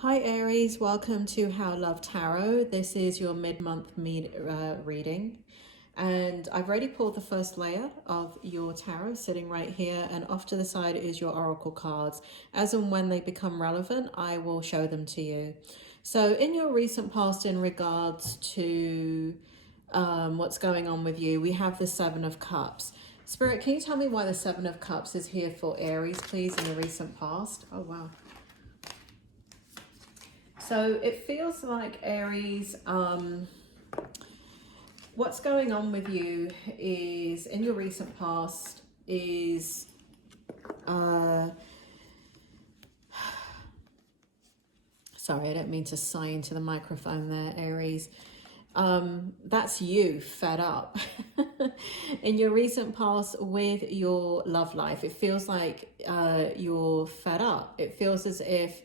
Hi Aries, welcome to How Love Tarot. This is your mid-month reading, and I've already pulled the first layer of your tarot sitting right here, and off to the side is your oracle cards. As and when they become relevant, I will show them to you. So in your recent past, in regards to what's going on with you, we have the Seven of Cups. Spirit, can you tell me why the Seven of Cups is here for Aries, please, in the recent past? Oh, wow. So it feels like Aries, what's going on with you is, in your recent past, is, sorry, I don't mean to sigh into the microphone there, Aries. That's you fed up. In your recent past with your love life, it feels like you're fed up. It feels as if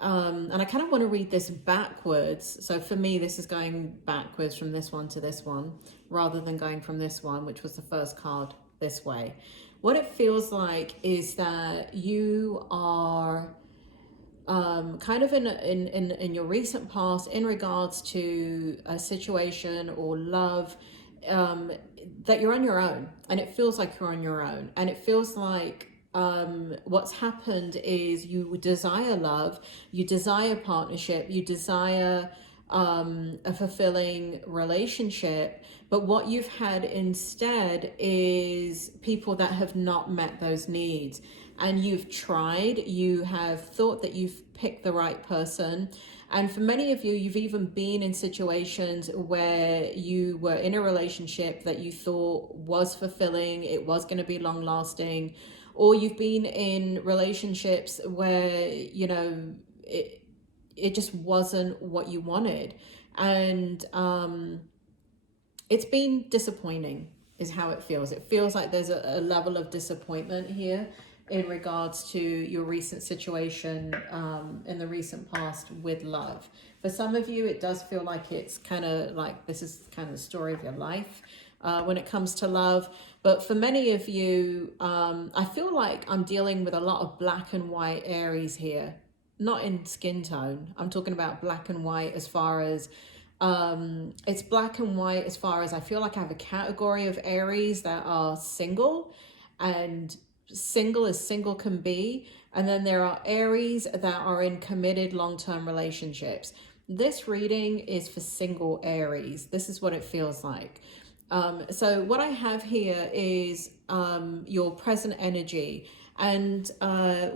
and I kind of want to read this backwards. So for me, this is going backwards from this one to this one, rather than going from this one, which was the first card, this way. What it feels like is that you are kind of in your recent past, in regards to a situation or love, that you're on your own, and it feels like you're on your own, and it feels like what's happened is you desire love, you desire partnership, you desire a fulfilling relationship, but what you've had instead is people that have not met those needs. And you've tried, you have thought that you've picked the right person. And for many of you, you've even been in situations where you were in a relationship that you thought was fulfilling, it was going to be long lasting, or you've been in relationships where, you know, it just wasn't what you wanted. And it's been disappointing is how it feels. It feels like there's a level of disappointment here in regards to your recent situation in the recent past with love. For some of you, it does feel like it's kind of like this is kind of the story of your life when it comes to love. But for many of you, I feel like I'm dealing with a lot of black and white Aries here. Not in skin tone. I'm talking about black and white as far as it's black and white as far as I feel like I have a category of Aries that are single, and single as single can be, and then there are Aries that are in committed long-term relationships. This reading is for single Aries. This is what it feels like. So what I have here is your present energy, and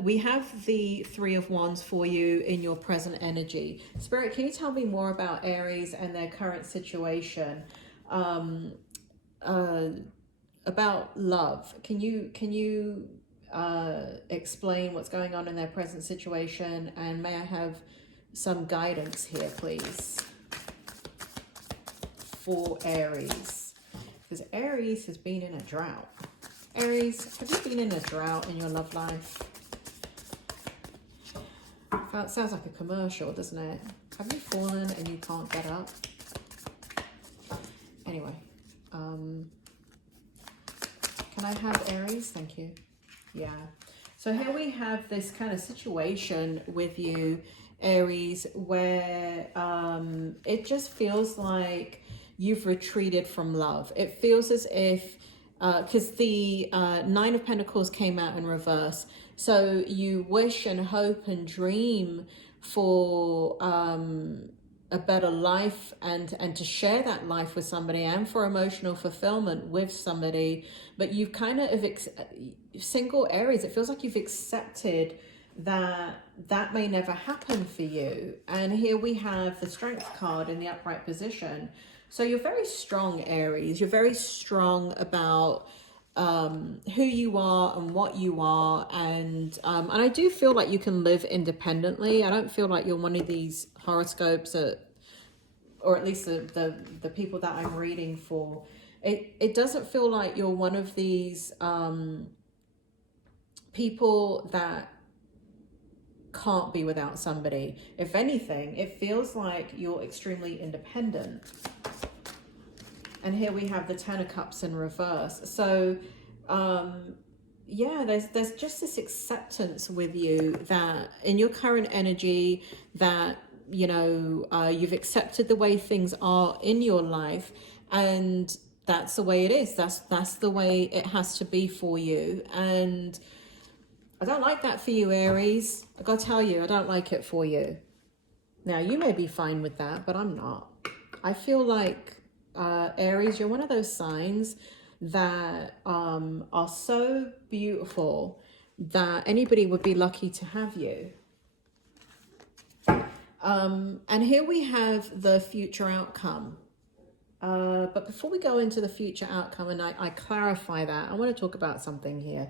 we have the Three of Wands for you in your present energy. Spirit, can you tell me more about Aries and their current situation? About love. Can you explain what's going on in their present situation, and may I have some guidance here, please, for Aries? Because Aries has been in a drought. Aries, have you been in a drought in your love life? That sounds like a commercial, doesn't it? Have you fallen and you can't get up? Anyway, can I have Aries? Thank you. Yeah. So here we have this kind of situation with you, Aries, where it just feels like you've retreated from love. It feels as if, because the Nine of Pentacles came out in reverse. So you wish and hope and dream for a better life, and to share that life with somebody, and for emotional fulfillment with somebody, but you've kind of single Aries, it feels like you've accepted that may never happen for you. And here we have the Strength card in the upright position. So you're very strong, Aries. You're very strong about who you are and what you are, and I do feel like you can live independently. I don't feel like you're one of these horoscopes or at least the people that I'm reading for. It doesn't feel like you're one of these people that can't be without somebody. If anything, it feels like you're extremely independent. And here we have the Ten of Cups in reverse. So yeah, there's just this acceptance with you that in your current energy that, you know, you've accepted the way things are in your life, and that's the way it is. That's the way it has to be for you. And I don't like that for you, Aries. I gotta tell you, I don't like it for you. Now, you may be fine with that, but I'm not. I feel like, Aries, you're one of those signs that are so beautiful that anybody would be lucky to have you. And here we have the future outcome. But before we go into the future outcome, and I clarify that, I want to talk about something here.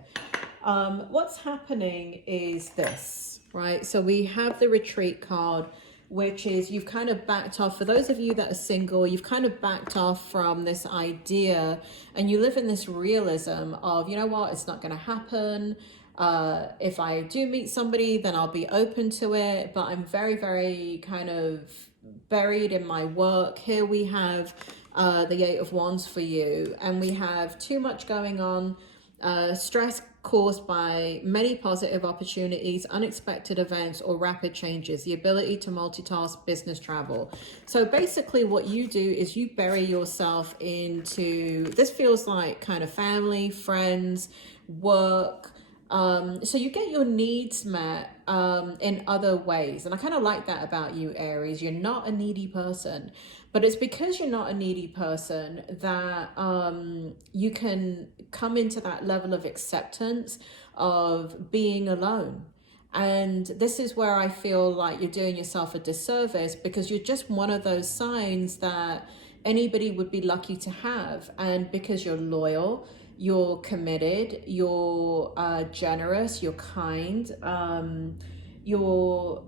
What's happening is this, right? So we have the retreat card, which is you've kind of backed off. For those of you that are single, you've kind of backed off from this idea, and you live in this realism of, you know what, it's not going to happen. If I do meet somebody, then I'll be open to it. But I'm very, very kind of buried in my work. Here we have the Eight of Wands for you, and we have too much going on. Stress caused by many positive opportunities, unexpected events, or rapid changes, the ability to multitask, business travel. So basically what you do is you bury yourself into, this feels like kind of family, friends, work. So you get your needs met in other ways. And I kind of like that about you, Aries. You're not a needy person. But it's because you're not a needy person that you can come into that level of acceptance of being alone. And this is where I feel like you're doing yourself a disservice, because you're just one of those signs that anybody would be lucky to have. And because you're loyal, you're committed, you're generous, you're kind, you're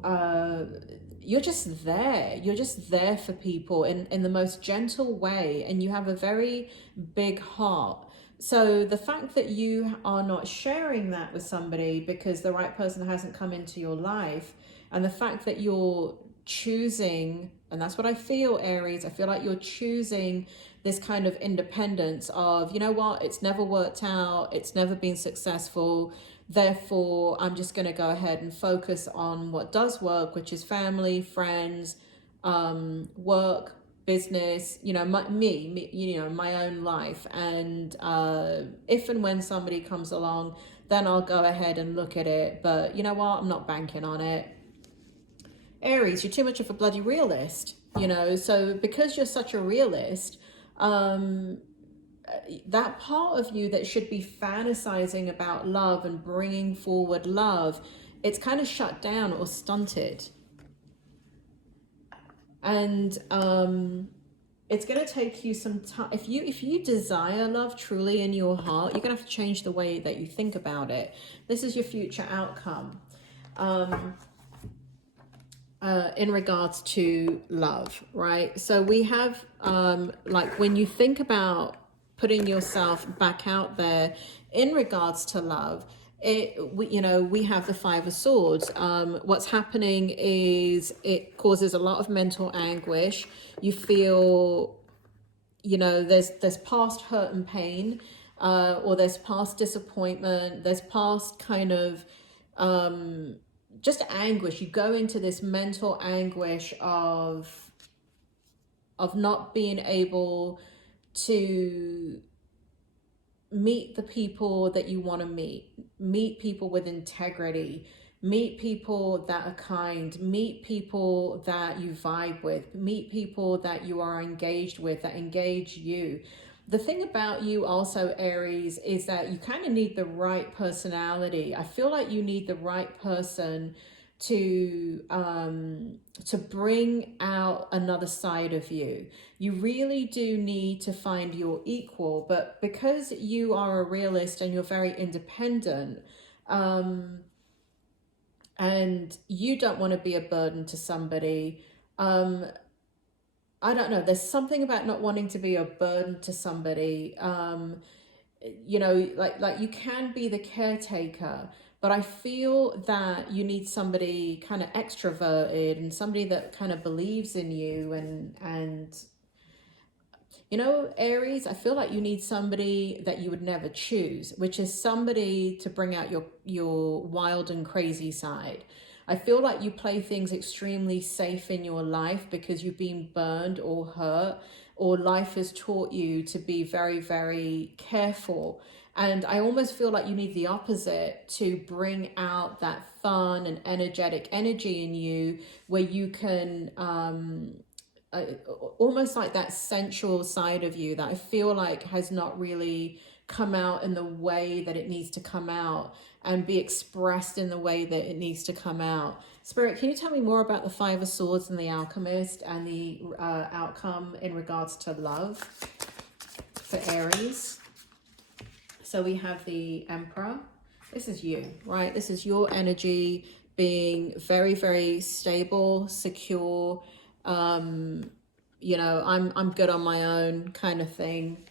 just there. You're just there for people in the most gentle way, and you have a very big heart. So the fact that you are not sharing that with somebody because the right person hasn't come into your life, and the fact that you're choosing, and that's what I feel, Aries, I feel like you're choosing this kind of independence of, you know what, it's never worked out, it's never been successful, therefore I'm just going to go ahead and focus on what does work, which is family, friends, work, business, you know, me, you know, my own life. And if and when somebody comes along, then I'll go ahead and look at it. But you know what, I'm not banking on it. Aries, you're too much of a bloody realist, you know. So because you're such a realist, that part of you that should be fantasizing about love and bringing forward love, it's kind of shut down or stunted. And it's going to take you some time. If you desire love truly in your heart, you're going to have to change the way that you think about it. This is your future outcome. In regards to love, right? So we have, like, when you think about putting yourself back out there in regards to love, we have the Five of Swords. What's happening is it causes a lot of mental anguish. You feel, you know, there's past hurt and pain, or there's past disappointment, there's past kind of just anguish. You go into this mental anguish of not being able to meet the people that you want to meet people with integrity, meet people that are kind, meet people that you vibe with, meet people that you are engaged with, that engage you. The thing about you also, Aries, is that you kind of need the right personality. I feel like you need the right person to bring out another side of you. You really do need to find your equal, but because you are a realist and you're very independent, and you don't want to be a burden to somebody, I don't know, there's something about not wanting to be a burden to somebody. You know, like you can be the caretaker, but I feel that you need somebody kind of extroverted and somebody that kind of believes in you, and You know, Aries, I feel like you need somebody that you would never choose, which is somebody to bring out your wild and crazy side. I feel like you play things extremely safe in your life because you've been burned or hurt, or life has taught you to be very, very careful. And I almost feel like you need the opposite to bring out that fun and energetic energy in you, where you can almost like that sensual side of you that I feel like has not really come out in the way that it needs to come out and be expressed in the way that it needs to come out. Spirit, can you tell me more about the Five of Swords and the Alchemist and the outcome in regards to love for Aries? So we have the Emperor. This is you, right? This is your energy being very, very stable, secure, you know, I'm good on my own kind of thing.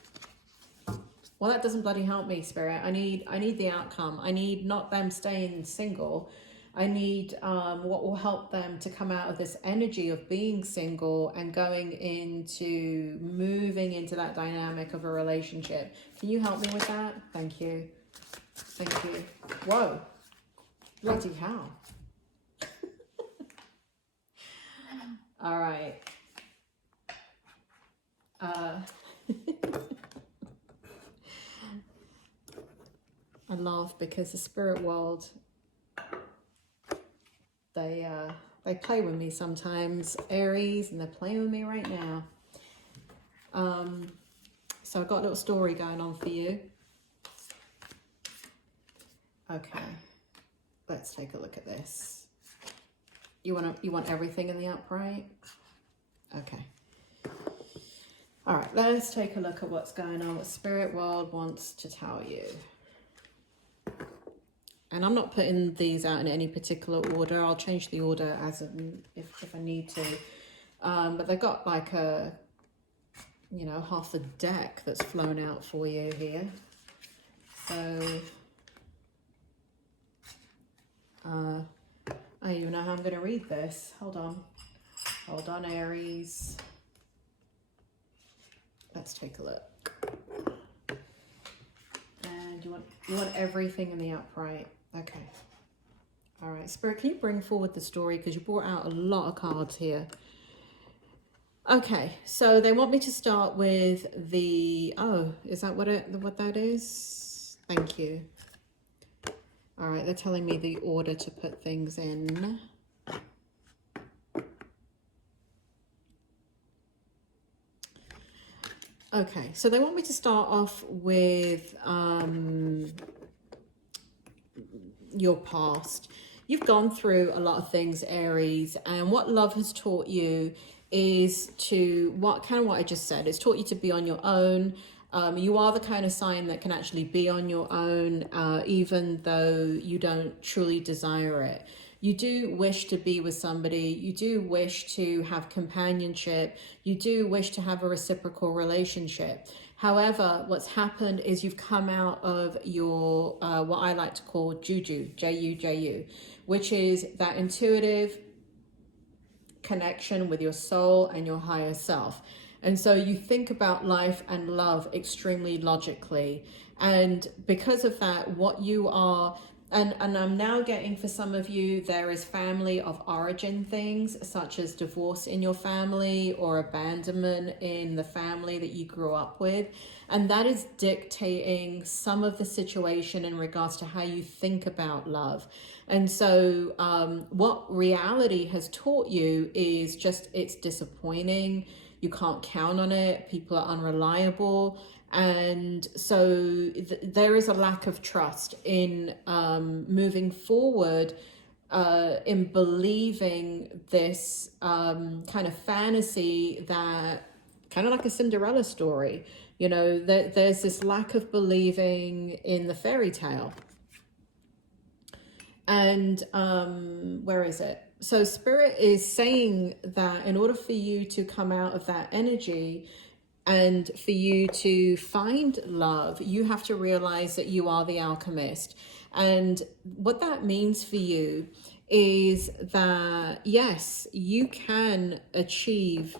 Well, that doesn't bloody help me, Spirit. I need the outcome. I need not them staying single. I need what will help them to come out of this energy of being single and going into moving into that dynamic of a relationship. Can you help me with that? Thank you. Thank you. Whoa. Bloody hell. All right. I laugh because the spirit world, they play with me sometimes, Aries, and they're playing with me right now. So I've got a little story going on for you. Okay, let's take a look at this. You want everything in the upright? Okay. All right, let's take a look at what's going on, what Spirit World wants to tell you. And I'm not putting these out in any particular order. I'll change the order as if I need to. But they've got like a, you know, half a deck that's flown out for you here. So, I don't even know how I'm going to read this. Hold on, Aries. Let's take a look. And you want everything in the upright. Okay. All right, Spirit, can you bring forward the story, because you brought out a lot of cards here. Okay, so they want me to start with the, oh, is that what that is? Thank you. All right, they're telling me the order to put things in. Okay, so they want me to start off with your past. You've gone through a lot of things, Aries, and what love has taught you is to, what I just said, it's taught you to be on your own. You are the kind of sign that can actually be on your own, even though you don't truly desire it. You do wish to be with somebody. You do wish to have companionship. You do wish to have a reciprocal relationship. However, what's happened is you've come out of your, what I like to call juju, J-U-J-U, which is that intuitive connection with your soul and your higher self. And so you think about life and love extremely logically. And because of that, what you are, and I'm now getting, for some of you, there is family of origin things, such as divorce in your family or abandonment in the family that you grew up with. And that is dictating some of the situation in regards to how you think about love. And so what reality has taught you is just, it's disappointing. You can't count on it. People are unreliable. And so there is a lack of trust in moving forward, in believing this kind of fantasy that, kind of like a Cinderella story, you know, there's this lack of believing in the fairy tale. And where is it? So Spirit is saying that in order for you to come out of that energy, and for you to find love, you have to realize that you are the alchemist. And what that means for you is that, yes, you can achieve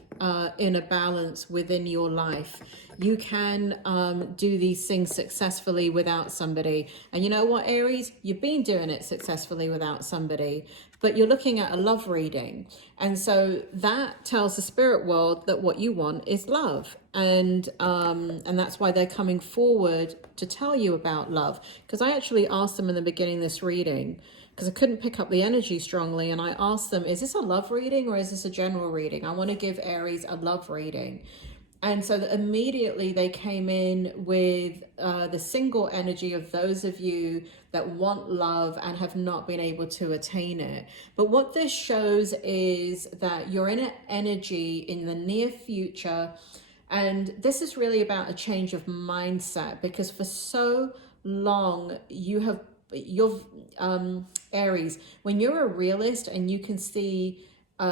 inner balance within your life. You can do these things successfully without somebody. And you know what, Aries? You've been doing it successfully without somebody, but you're looking at a love reading. And so that tells the spirit world that what you want is love. And that's why they're coming forward to tell you about love. Because I actually asked them in the beginning of this reading, because I couldn't pick up the energy strongly, and I asked them, is this a love reading or is this a general reading? I want to give Aries a love reading. And so immediately they came in with the single energy of those of you that want love and have not been able to attain it. But what this shows is that you're in an energy in the near future, and this is really about a change of mindset, because for so long you're Aries, when you're a realist and you can see,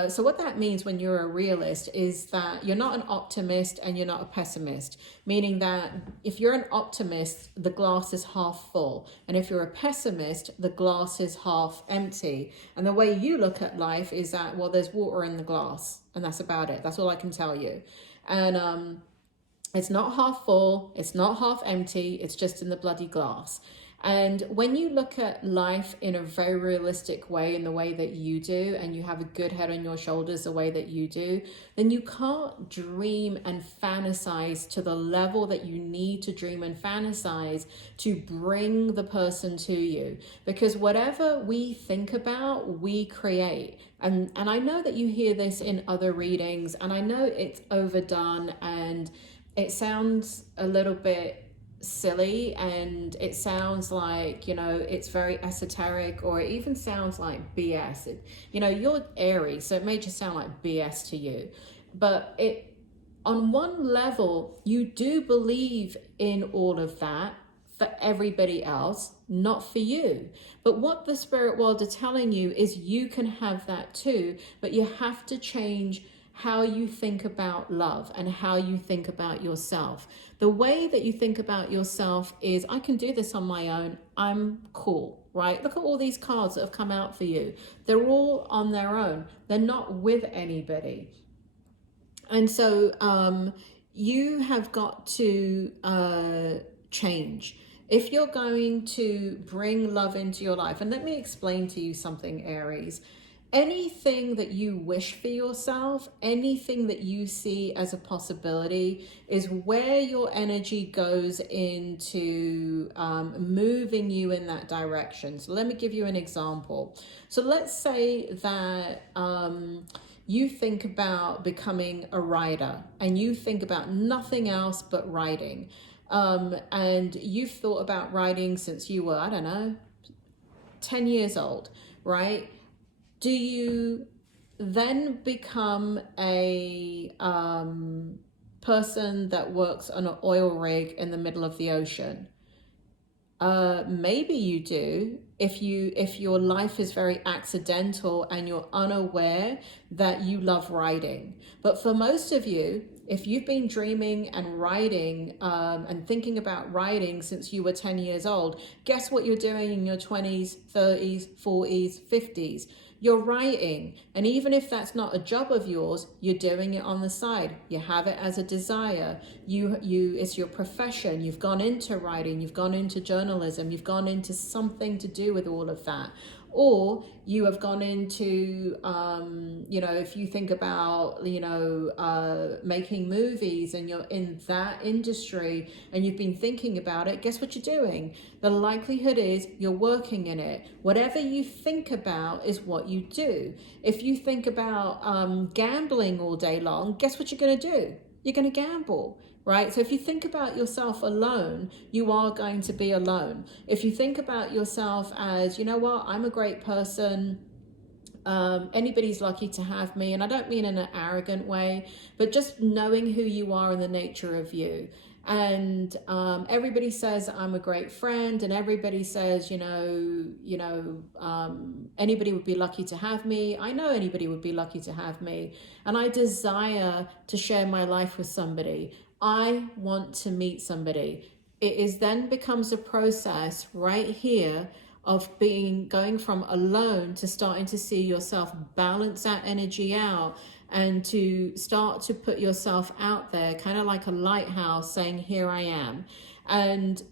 so what that means when you're a realist is that you're not an optimist and you're not a pessimist, meaning that if you're an optimist, the glass is half full. And if you're a pessimist, the glass is half empty. And the way you look at life is that, well, there's water in the glass and that's about it. That's all I can tell you. And it's not half full, it's not half empty, it's just in the bloody glass. And when you look at life in a very realistic way, in the way that you do, and you have a good head on your shoulders the way that you do, then you can't dream and fantasize to the level that you need to dream and fantasize to bring the person to you. Because whatever we think about, we create. And I know that you hear this in other readings, and I know it's overdone and it sounds a little bit silly, and it sounds like, you know, it's very esoteric, or it even sounds like BS. You're Aries, so it may just sound like BS to you, but it, on one level, you do believe in all of that for everybody else, not for you. But what the spirit world are telling you is you can have that too, but you have to change how you think about love and how you think about yourself. The way that you think about yourself is, I can do this on my own. I'm cool, right? Look at all these cards that have come out for you. They're all on their own. They're not with anybody. And so you have got to change. If you're going to bring love into your life, and let me explain to you something, Aries. Anything that you wish for yourself, anything that you see as a possibility, is where your energy goes into moving you in that direction. So let me give you an example. So let's say that you think about becoming a writer, and you think about nothing else but writing. And you've thought about writing since you were, I don't know, 10 years old, right? Do you then become a person that works on an oil rig in the middle of the ocean? Maybe you do, if your life is very accidental and you're unaware that you love writing. But for most of you, if you've been dreaming and writing and thinking about writing since you were 10 years old, guess what you're doing in your 20s, 30s, 40s, 50s? You're writing. And even if that's not a job of yours, you're doing it on the side. You have it as a desire. It's your profession. You've gone into writing, you've gone into journalism, you've gone into something to do with all of that. Or you have gone into, if you think about, making movies, and you're in that industry and you've been thinking about it, guess what you're doing? The likelihood is you're working in it. Whatever you think about is what you do. If you think about gambling all day long, guess what you're going to do? You're going to gamble. Right? So if you think about yourself alone, you are going to be alone. If you think about yourself as, you know what, I'm a great person, anybody's lucky to have me, and I don't mean in an arrogant way, but just knowing who you are and the nature of you. And everybody says I'm a great friend, and everybody says, anybody would be lucky to have me. I know anybody would be lucky to have me, and I desire to share my life with somebody. I want to meet somebody. It is then becomes a process right here of going from alone to starting to see yourself balance that energy out and to start to put yourself out there, kind of like a lighthouse saying, here I am. And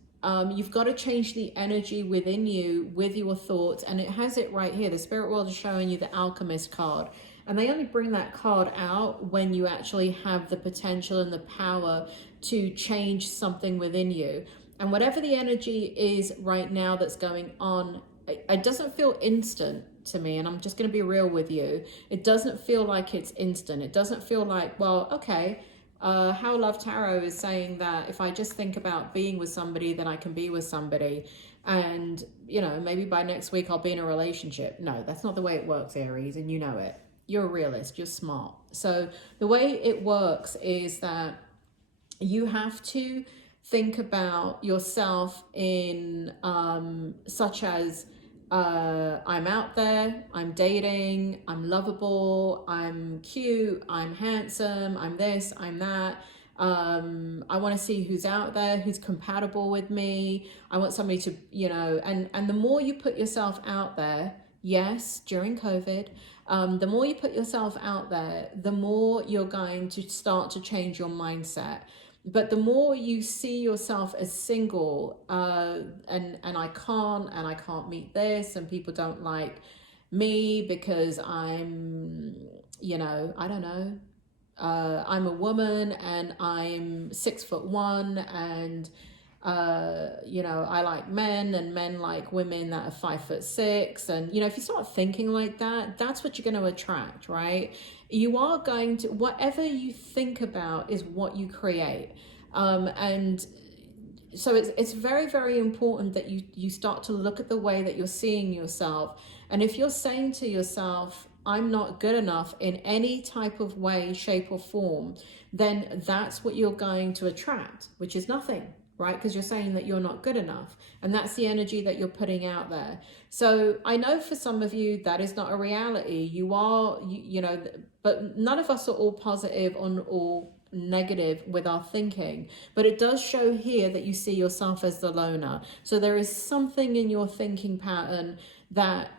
you've got to change the energy within you with your thoughts. And it has it right here. The spirit world is showing you the alchemist card. And they only bring that card out when you actually have the potential and the power to change something within you. And whatever the energy is right now that's going on, it doesn't feel instant to me. And I'm just going to be real with you. It doesn't feel like it's instant. It doesn't feel like, well, okay, How Love Tarot is saying that if I just think about being with somebody, then I can be with somebody. And, you know, maybe by next week I'll be in a relationship. No, that's not the way it works, Aries, and you know it. You're a realist, you're smart. So the way it works is that you have to think about yourself in such as I'm out there, I'm dating, I'm lovable, I'm cute, I'm handsome, I'm this, I'm that. I want to see who's out there, who's compatible with me. I want somebody to, you know, and the more you put yourself out there, yes, during COVID, the more you put yourself out there, the more you're going to start to change your mindset. But the more you see yourself as single, and I can't meet this, and people don't like me because I'm, you know, I don't know, I'm a woman and I'm 6'1", and you know, I like men and men like women that are 5'6", and you know, if you start thinking like that, that's what you're going to attract, right? You are going to, whatever you think about is what you create. And so it's very, very important that you start to look at the way that you're seeing yourself. And if you're saying to yourself, I'm not good enough in any type of way, shape or form, then that's what you're going to attract, which is nothing, right? Because you're saying that you're not good enough. And that's the energy that you're putting out there. So I know for some of you, that is not a reality. You are, you know, but none of us are all positive or all negative with our thinking. But it does show here that you see yourself as the loner. So there is something in your thinking pattern that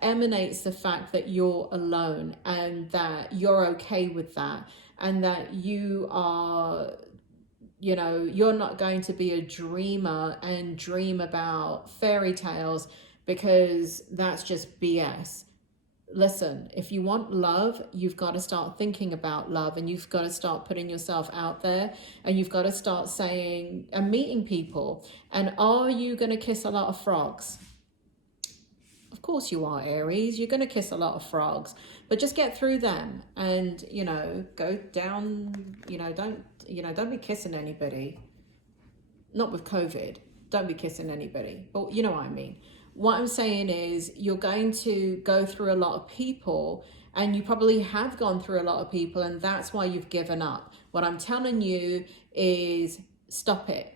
emanates the fact that you're alone, and that you're okay with that, and that you are, you know, you're not going to be a dreamer and dream about fairy tales, because that's just BS. Listen, if you want love, you've got to start thinking about love, and you've got to start putting yourself out there, and you've got to start saying and meeting people. And are you going to kiss a lot of frogs? Of course you are, Aries. You're going to kiss a lot of frogs, but just get through them, and, you know, go down, you know, don't be kissing anybody. Not with COVID. Don't be kissing anybody. But you know what I mean. What I'm saying is you're going to go through a lot of people, and you probably have gone through a lot of people, and that's why you've given up. What I'm telling you is stop it.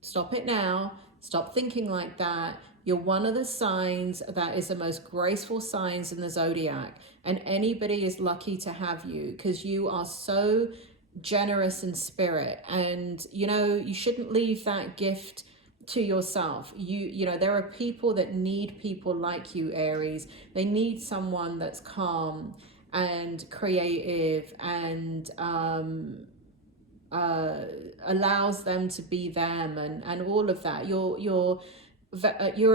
Stop it now. Stop thinking like that. You're one of the signs that is the most graceful signs in the zodiac, and anybody is lucky to have you, because you are so generous in spirit. And you know, you shouldn't leave that gift to yourself. You know, there are people that need people like you, Aries. They need someone that's calm and creative and allows them to be them, and all of that. You're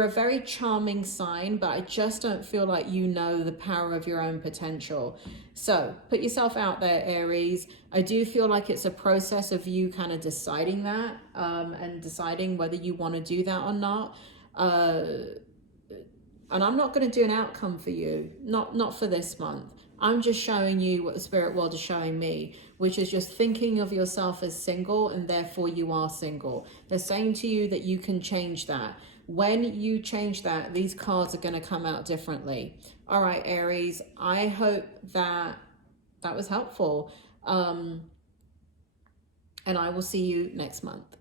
a very charming sign, but I just don't feel like you know the power of your own potential. So put yourself out there, Aries. I do feel like it's a process of you kind of deciding that, and deciding whether you want to do that or not. And I'm not going to do an outcome for you, not for this month. I'm just showing you what the spirit world is showing me, which is just thinking of yourself as single, and therefore you are single. They're saying to you that you can change that. When you change that, these cards are going to come out differently. All right, Aries, I hope that was helpful. And I will see you next month.